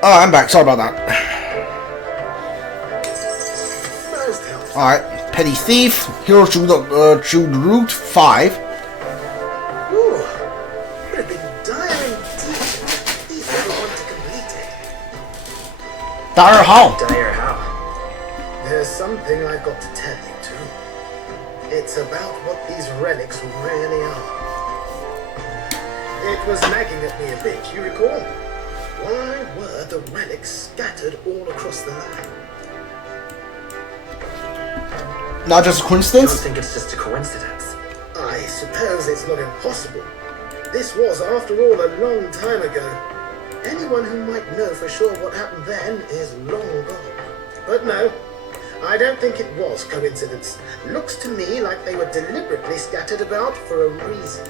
Oh, I'm back. Sorry about that. Alright. Petty Thief. Hero to Route 5. Ooh. Would have been dire indeed if the thief ever want to complete it. Dire how? Dire how? There's something I've got to tell you too. It's about what these relics really are. It was nagging at me a bit, you recall? Why were the relics scattered all across the land? Not just a I coincidence? don't think it's just a coincidence. I suppose it's not impossible. This was, after all, a long time ago. Anyone who might know for sure what happened then is long gone. But no, I don't think it was coincidence. Looks to me like they were deliberately scattered about for a reason.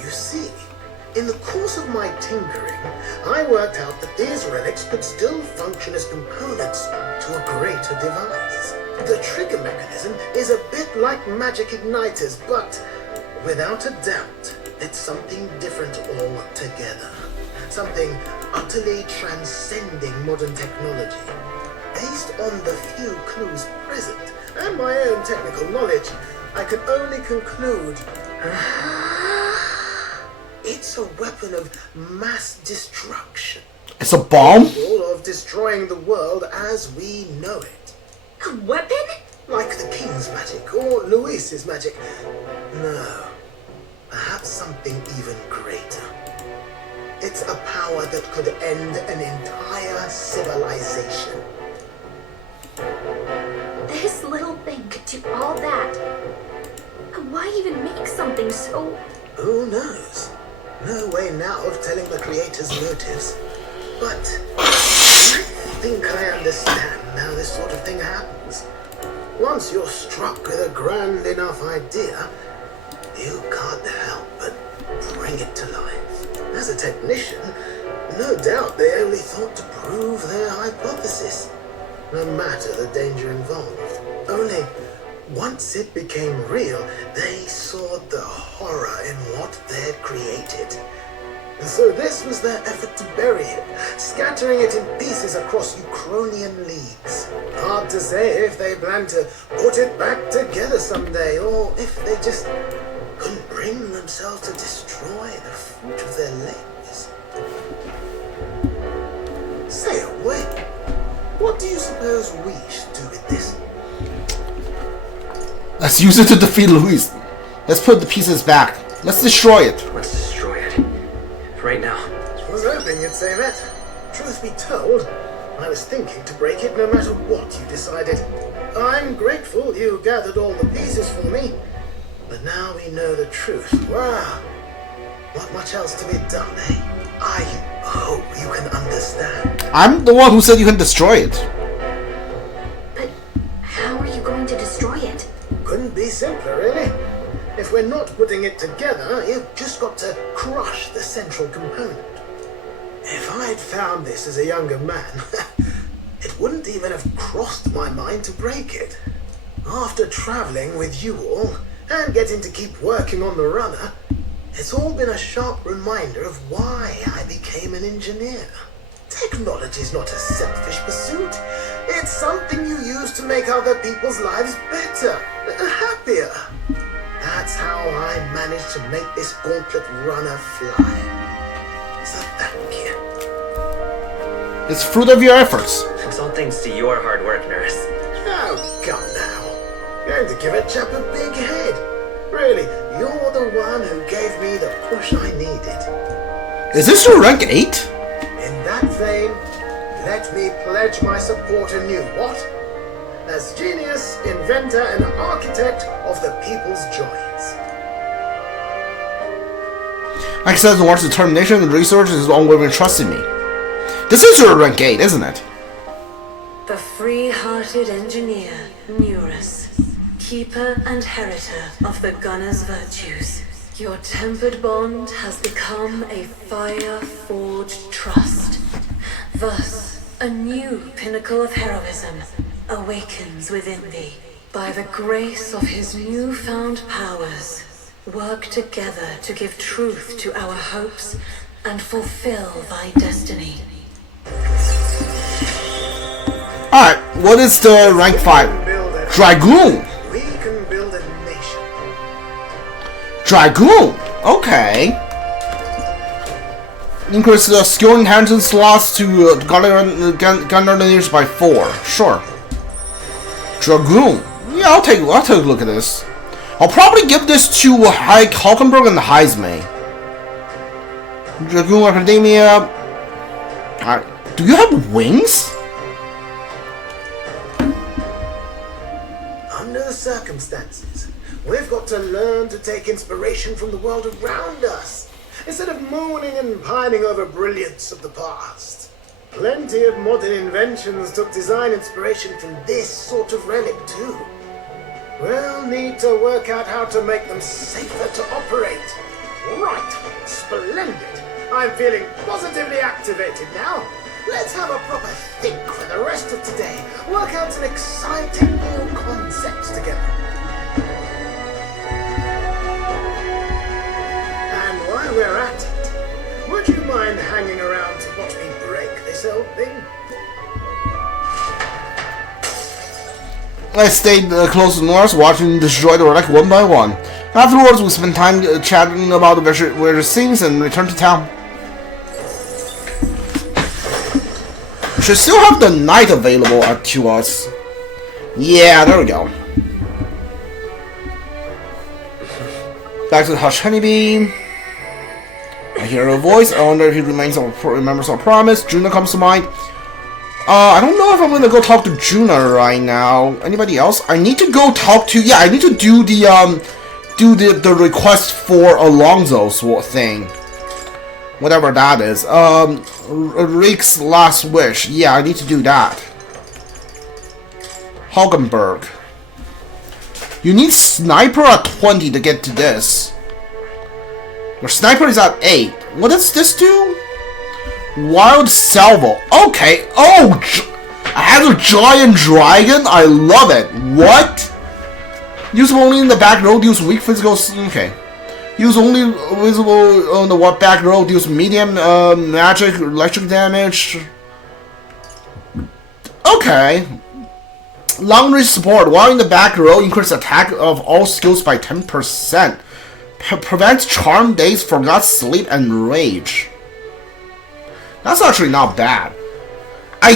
You see, in the course of my tinkering, I worked out that these relics could still function as components to a greater device. The trigger mechanism is a bit like magic igniters, but without a doubt, it's something different altogether. Something utterly transcending modern technology. Based on the few clues present and my own technical knowledge, I could only conclude it's a weapon of mass destruction. It's a bomb? Capable of destroying the world as we know it. A weapon? Like the King's magic or Luis's magic. No. Perhaps something even greater. It's a power that could end an entire civilization. This little thing could do all that. Why even make something so... Who knows? No way now of telling the creator's motives. But I think I understand how this sort of thing happens. Once you're struck with a grand enough idea, you can't help but bring it to life. As a technician, no doubt they only thought to prove their hypothesis, no matter the danger involved. Only once it became real, they saw the horror in what they'd created. And so this was their effort to bury it, scattering it in pieces across Euchronian leagues. Hard to say if they plan to put it back together someday, or if they just couldn't bring themselves to destroy the fruit of their labors. Say away. What do you suppose we should do with this? Let's use it to defeat Luis. Let's put the pieces back. Let's destroy it. Let's destroy it. Right now. I was hoping you'd say that. Truth be told, I was thinking to break it no matter what you decided. I'm grateful you gathered all the pieces for me. But now we know the truth. Wow. Not much else to be done, eh? I hope you can understand. I'm the one who said you can destroy it. But how are you going to destroy it? Couldn't be simpler, really. If we're not putting it together, you've just got to crush the central component. If I'd found this as a younger man, it wouldn't even have crossed my mind to break it. After traveling with you all, and getting to keep working on the runner, it's all been a sharp reminder of why I became an engineer. Technology's not a selfish pursuit. It's something you use to make other people's lives better, happier. That's how I managed to make this gauntlet runner fly. So thank you. It's fruit of your efforts. It's all thanks to your hard work, Neuras. Oh, come now. Going to give a chap a big head. Really, you're the one who gave me the push I needed. Is this your rank 8? In that vein, let me pledge my support anew, what? As genius, inventor, and architect of the people's joys. Like I said, the war's determination and research is unwavering trust in me. This is your rank 8, isn't it? The free-hearted engineer, Neuras, keeper and heritor of the gunner's virtues. Your tempered bond has become a fire-forged trust. Thus, a new pinnacle of heroism awakens within thee. By the grace of his newfound powers, work together to give truth to our hopes and fulfill thy destiny. Alright, what is the rank 5? Dragoon! We can build a nation. Dragoon! Okay. Increase the skill inheritance slots to gunner by 4. Sure. Dragoon. Yeah, I'll take a look at this. I'll probably give this to Hulkenberg and Heismay. Dragoon Academia. Alright. Do you have wings? Under the circumstances, we've got to learn to take inspiration from the world around us, instead of moaning and pining over brilliance of the past. Plenty of modern inventions took design inspiration from this sort of relic too. We'll need to work out how to make them safer to operate. Right, splendid. I'm feeling positively activated now. Let's have a proper think for the rest of today. Work out some exciting new concepts together. And while we're at it, would you mind hanging around to watch me break this old thing? I stayed close to Neuras, watching destroy the relic one by one. Afterwards, we spent time chatting about the various things and returned to town. We should still have the night available to us. Yeah, there we go. Back to the Hush Honeybee. I hear a voice. I wonder if he remembers our promise. Juna comes to mind. I don't know if I'm gonna go talk to Juna right now. Anybody else? I need to go talk to. Yeah, I need to do the request for Alonso's thing. Whatever that is. Rick's last wish. Yeah, I need to do that. Hulkenberg. You need sniper at 20 to get to this. Your sniper is at 8. What does this do? Wild salvo. Okay. Oh, I have a giant dragon. I love it. What? Use only in the back row. Deals weak physical. Okay. Use only visible on the back row. Deals medium magic electric damage. Okay. Long range support. While in the back row, increase attack of all skills by 10%. Prevents charm, days, forgot, sleep, and rage. That's actually not bad. I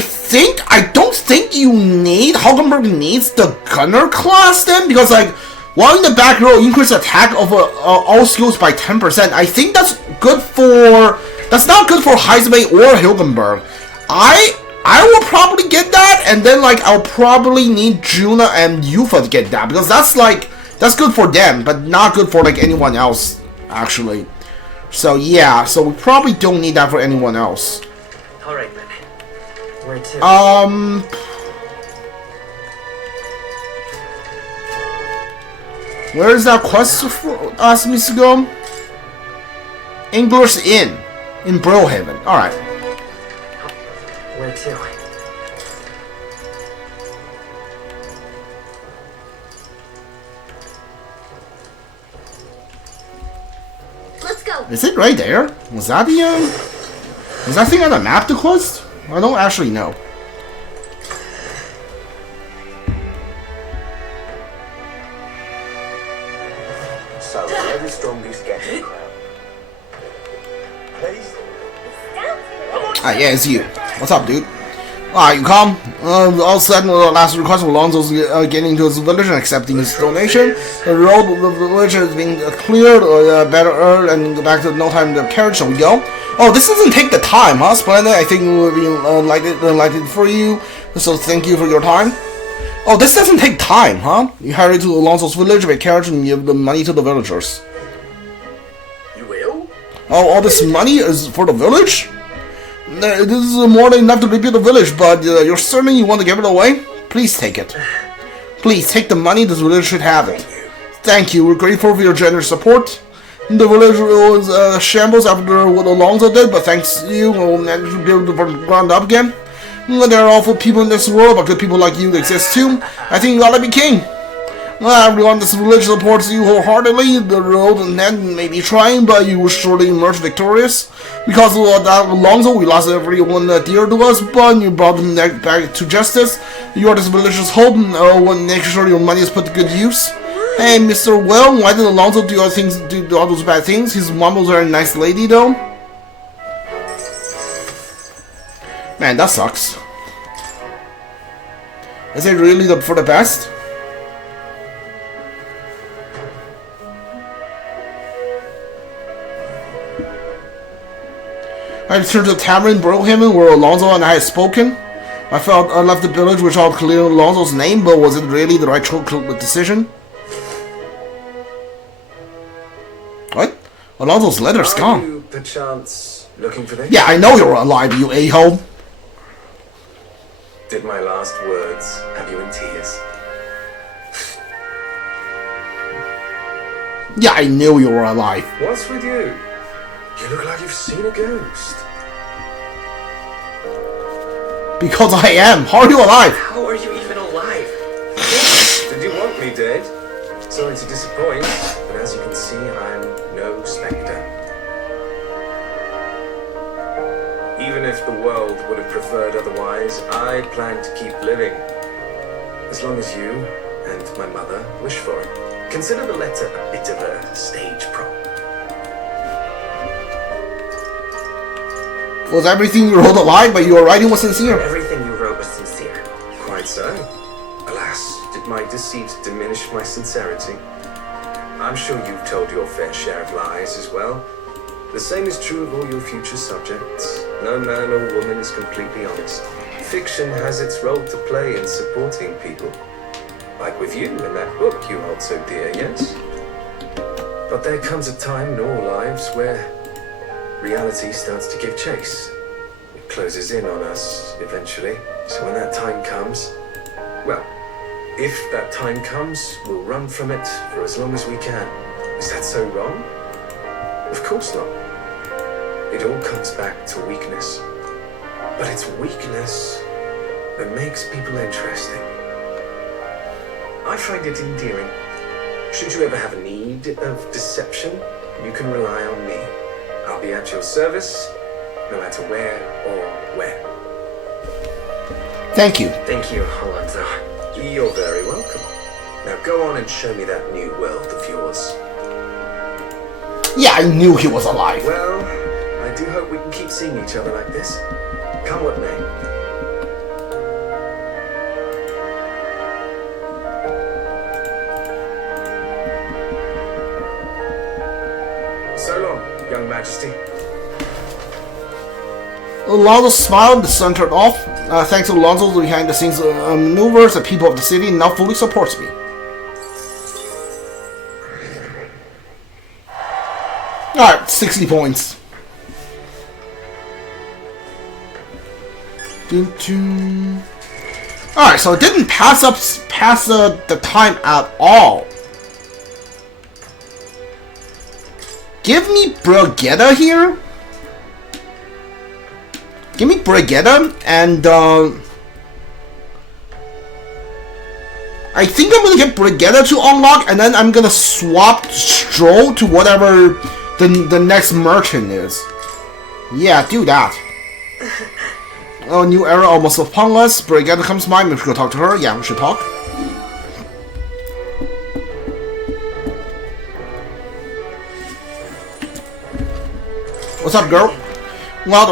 don't think you need, Hulkenberg needs the gunner class then, because like, while in the back row, increase attack of all skills by 10%. I think that's good for, that's not good for Heismay or Hulkenberg. I will probably get that, and then like, I'll probably need Juna and Yufa to get that, because that's like, that's good for them, but not good for like anyone else, actually. So yeah, so we probably don't need that for anyone else. Alright then. Where to? Where is that quest for us, Mr. Go? English Inn in Brohaven. Alright. Where to? Let's go. Is it right there? Was that the is that thing on the map, the quest? I don't actually know. So, where the strongest getting crown? Please? Ah, yeah, it's you. What's up, dude? Alright, you calm? All set. Last request of Alonso's getting to his village and accepting his donation. The road of the village has been cleared, better earned, and go back to no time the carriage. Shall we go? Oh, this doesn't take the time, huh? Splendid. I think it will be lighted for you. So thank you for your time. Oh, this doesn't take time, huh? You hurry to Alonso's village by carriage and give the money to the villagers. You will? Oh, all this money is for the village? This is more than enough to rebuild the village, but you're certain you want to give it away? Please take it. Please take the money. This village should have it. Thank you. We're grateful for your generous support. The village was shambles after what Alonso did, but thanks to you, we'll manage to build the ground up again. There are awful people in this world, but good people like you exist too. I think you ought to be king. Everyone, this village supports you wholeheartedly. The road ahead may be trying, but you will surely emerge victorious. Because of that, Alonso, we lost everyone dear to us, but you brought them back to justice. You are this village's hope. Make sure your money is put to good use. Hey, Mr. Well, why did Alonso do all those bad things? His mom was a very nice lady, though. Man, that sucks. Is it really for the best? I returned to the tavern in Brookhaven where Alonso and I had spoken. I felt I left the village without clearing Alonso's name, but was it really the right decision? What? Alonso's letter's gone. Are you, perchance, looking for this? Yeah, I know you're alive, you a-hole. Did my last words have you in tears? Yeah, I knew you were alive. What's with you? You look like you've seen a ghost. Because I am. How are you alive? How are you even alive? Did you want me dead? Sorry to disappoint, but as you can see, I am no spectre. Even if the world would have preferred otherwise, I plan to keep living. As long as you and my mother wish for it. Consider the letter a bit of a stage prop. Was everything you wrote a lie, but your writing was sincere? Everything you wrote was sincere. Quite so. Alas, did my deceit diminish my sincerity? I'm sure you've told your fair share of lies as well. The same is true of all your future subjects. No man or woman is completely honest. Fiction has its role to play in supporting people. Like with you in that book you hold so dear, yes? But there comes a time in all lives where reality starts to give chase. It closes in on us eventually. So when that time comes, well, if that time comes, we'll run from it for as long as we can. Is that so wrong? Of course not. It all comes back to weakness. But it's weakness that makes people interesting. I find it endearing. Should you ever have a need of deception, you can rely on me. I'll be at your service, no matter where or when. Thank you. Thank you, Alonso. You're very welcome. Now go on and show me that new world of yours. Yeah, I knew he was alive. Well, I do hope we can keep seeing each other like this. Come what may. So long, young majesty. Alonso smiled, the sun turned off. Thanks to Alonso's behind-the-scenes maneuvers, the people of the city now fully supports me. Alright, 60 points. Alright, so it didn't pass the time at all. Give me Brigitta here. Give me Brigitta, and I think I'm gonna get Brigitta to unlock, and then I'm gonna swap Stroll to whatever the next merchant is. Yeah, do that. Oh, new era almost upon us. Brigitta comes by. Maybe we should go talk to her. Yeah, we should talk. What's up, girl? Well,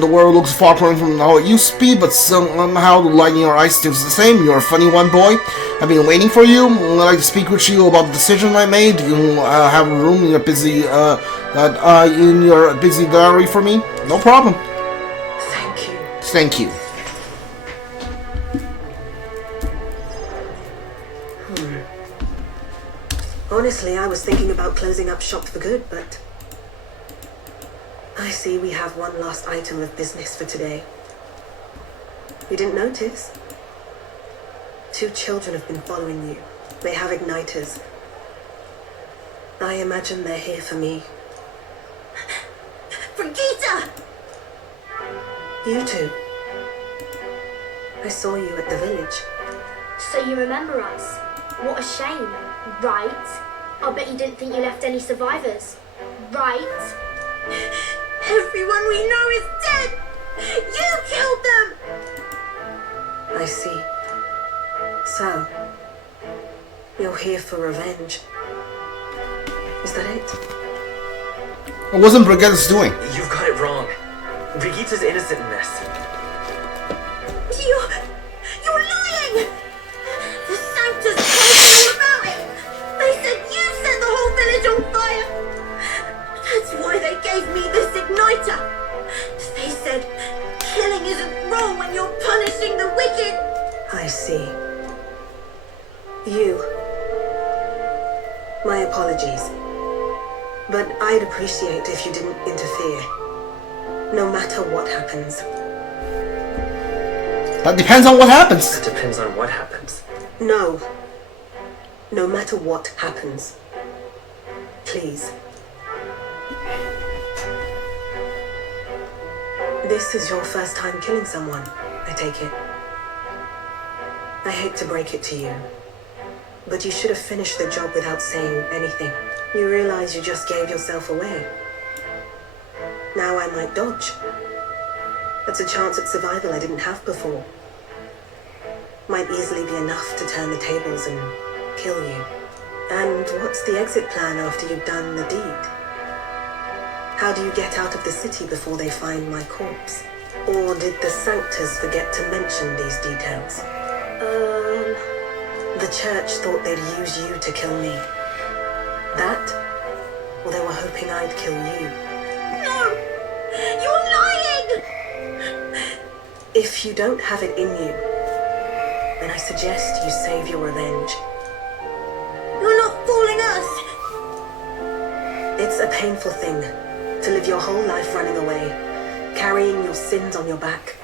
the world looks far from how it used to be, but somehow the light in your eyes still the same. You're a funny one, boy. I've been waiting for you. I'd like to speak with you about the decision I made. You have a room in your busy diary for me. No problem. Thank you. Thank you. Honestly, I was thinking about closing up shop for good, but I see we have one last item of business for today. You didn't notice? 2 children have been following you. They have igniters. I imagine they're here for me. Brigitta! You two. I saw you at the village. So you remember us? What a shame. Right? I bet you didn't think you left any survivors. Right? Everyone we know is dead! You killed them! I see. So, you're here for revenge. Is that it? It wasn't Brigitta's doing. You've got it wrong. Brigitta's innocent in this. You're lying! The Sanctus told me all about it! They said you set the whole village on fire! That's why they gave me this igniter! They said killing isn't wrong when you're punishing the wicked! I see. You. My apologies. But I'd appreciate if you didn't interfere. No matter what happens. That depends on what happens. That depends on what happens. No. No matter what happens. Please. This is your first time killing someone, I take it. I hate to break it to you, but you should have finished the job without saying anything. You realize you just gave yourself away. Now I might dodge. That's a chance at survival I didn't have before. Might easily be enough to turn the tables and kill you. And what's the exit plan after you've done the deed? How do you get out of the city before they find my corpse? Or did the Sanctus forget to mention these details? The church thought they'd use you to kill me. That? Or they were hoping I'd kill you? No! You're lying! If you don't have it in you, then I suggest you save your revenge. You're not fooling us! It's a painful thing to live your whole life running away, carrying your sins on your back.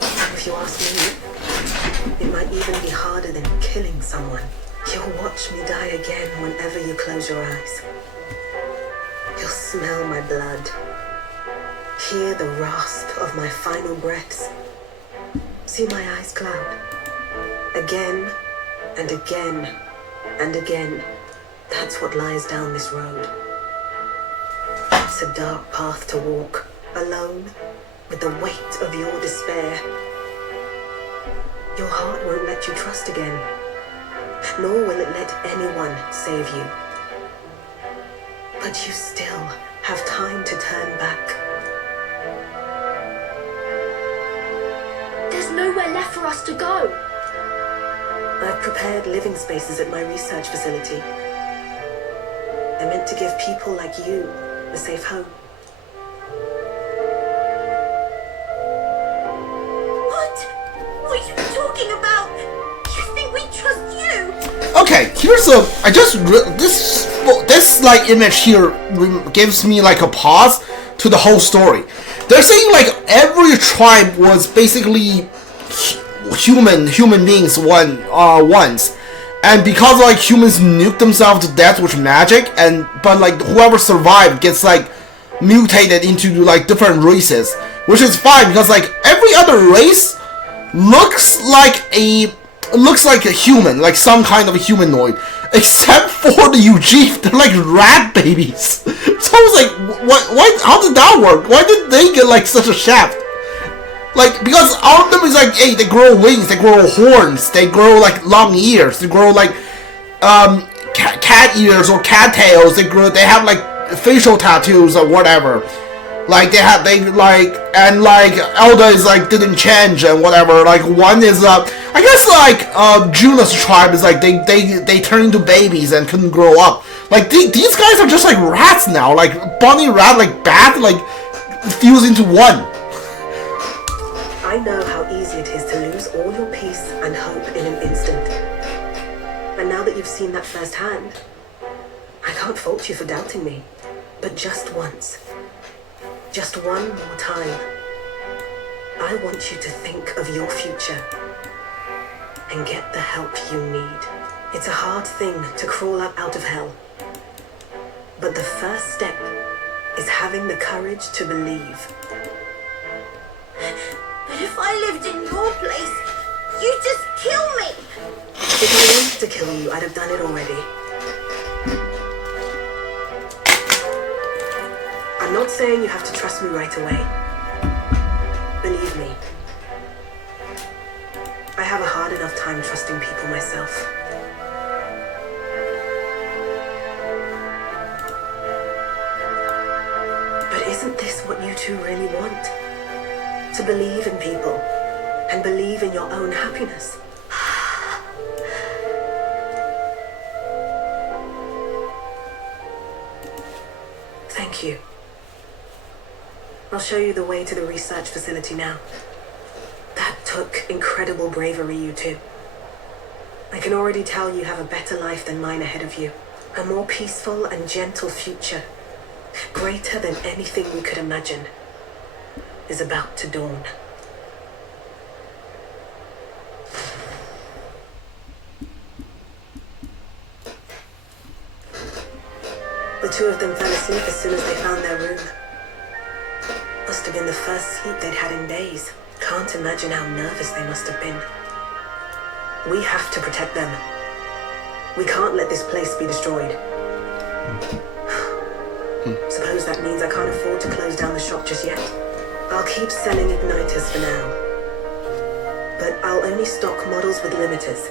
If you ask me, it might even be harder than killing someone. You'll watch me die again whenever you close your eyes. You'll smell my blood, hear the rasp of my final breaths, see my eyes cloud. Again and again and again, that's what lies down this road. It's a dark path to walk, alone, with the weight of your despair. Your heart won't let you trust again, nor will it let anyone save you. But you still have time to turn back. There's nowhere left for us to go. I've prepared living spaces at my research facility. I meant to give people like you a safe home. What are you talking about? You think we trust you? Okay, here's a. This like image here gives me like a pause to the whole story. They're saying like every tribe was basically human beings once, and because like humans nuke themselves to death with magic, but like whoever survived gets like mutated into like different races, which is fine because like every other race looks like a human, like some kind of a humanoid, except for the Eugene. They're like rat babies. So I was like, what? How did that work? Why did they get like such a shaft? Like, because all of them is like, hey, they grow wings, they grow horns, they grow like long ears, they grow like cat ears or cat tails. They have like facial tattoos or whatever. Like and Elda is like didn't change and whatever. Like one is I guess like Juna's tribe is like they turn into babies and couldn't grow up. Like these guys are just like rats now, like bunny rat, like bat, like fused into one. I know how easy it is to lose all your peace and hope in an instant. And now that you've seen that firsthand, I can't fault you for doubting me. But just once, just one more time, I want you to think of your future and get the help you need. It's a hard thing to crawl up out of hell, but the first step is having the courage to believe. But if I lived in your place, you'd just kill me! If I wanted to kill you, I'd have done it already. I'm not saying you have to trust me right away. Believe me. I have a hard enough time trusting people myself. But isn't this what you two really want? To believe in people and believe in your own happiness? Thank you. I'll show you the way to the research facility now. That took incredible bravery, you two. I can already tell you have a better life than mine ahead of you. A more peaceful and gentle future, greater than anything we could imagine, is about to dawn. The two of them fell asleep as soon as they found their room. Must have been the first sleep they'd had in days. Can't imagine how nervous they must have been. We have to protect them. We can't let this place be destroyed. Suppose that means I can't afford to close down the shop just yet. I'll keep selling igniters for now. But I'll only stock models with limiters,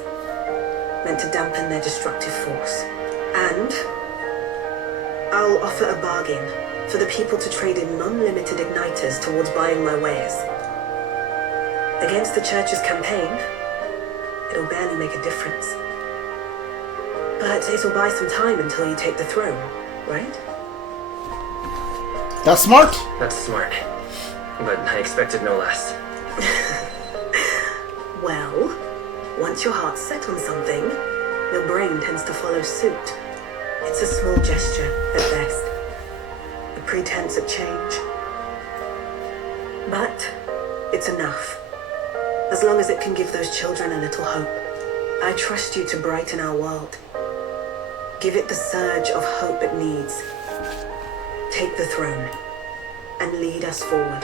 meant to dampen their destructive force. And I'll offer a bargain for the people to trade in non-limited igniters towards buying my wares. Against the church's campaign, it'll barely make a difference. But it'll buy some time until you take the throne, right? That's smart. That's smart. But I expected no less. Well, once your heart's set on something, your brain tends to follow suit. It's a small gesture, at best. A pretense at change. But it's enough. As long as it can give those children a little hope. I trust you to brighten our world. Give it the surge of hope it needs. Take the throne and lead us forward.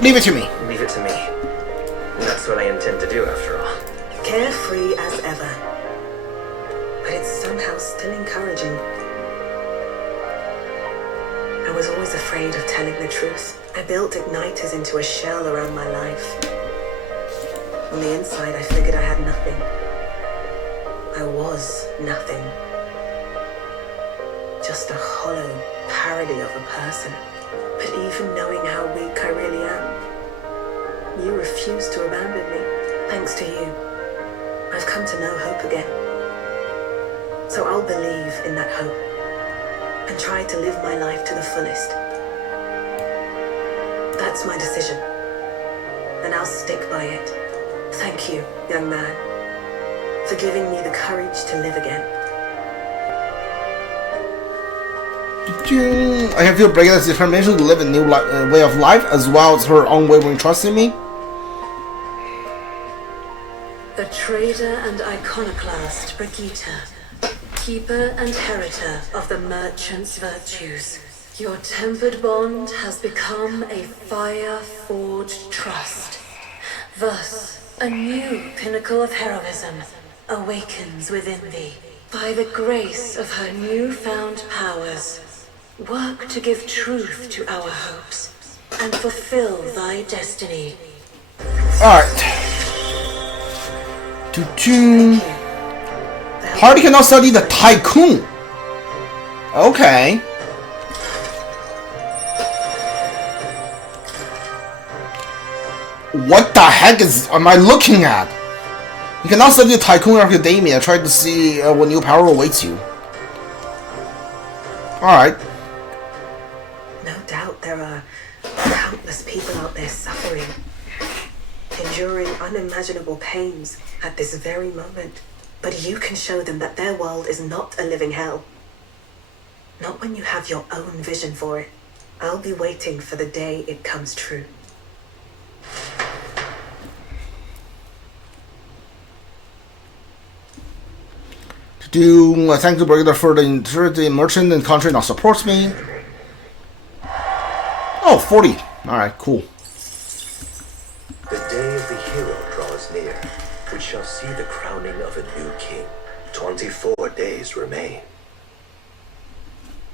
Leave it to me. Leave it to me. That's what I intend to do, after all. Carefree as ever. But it's somehow still encouraging. I was always afraid of telling the truth. I built igniters into a shell around my life. On the inside, I figured I had nothing. I was nothing. Just a hollow parody of a person. But even knowing how weak I really am, you refused to abandon me. Thanks to you, I've come to know hope again. So I'll believe in that hope and try to live my life to the fullest. That's my decision, and I'll stick by it. Thank you, young man, for giving me the courage to live again. I can feel Brigitta's determination to live a new way of life, as well as her unwavering trust in me. The trader and iconoclast Brigitta, keeper and heriter of the merchant's virtues. Your tempered bond has become a fire-forged trust. Thus, a new pinnacle of heroism awakens within thee. By the grace of her newfound powers, work to give truth to our hopes and fulfill thy destiny. Alright. Party cannot study the tycoon. Okay. What the heck am I looking at? You cannot study the Tycoon Academia. Try to see what new power awaits you. Alright. No doubt there are countless people out there suffering, enduring unimaginable pains at this very moment. But you can show them that their world is not a living hell. Not when you have your own vision for it. I'll be waiting for the day it comes true. Thank you, Brigitta, for the merchant and country now supports me. Oh, 40. Alright, cool. The day of the hero draws near. We shall see see the crowning of a new king. 24 days remain.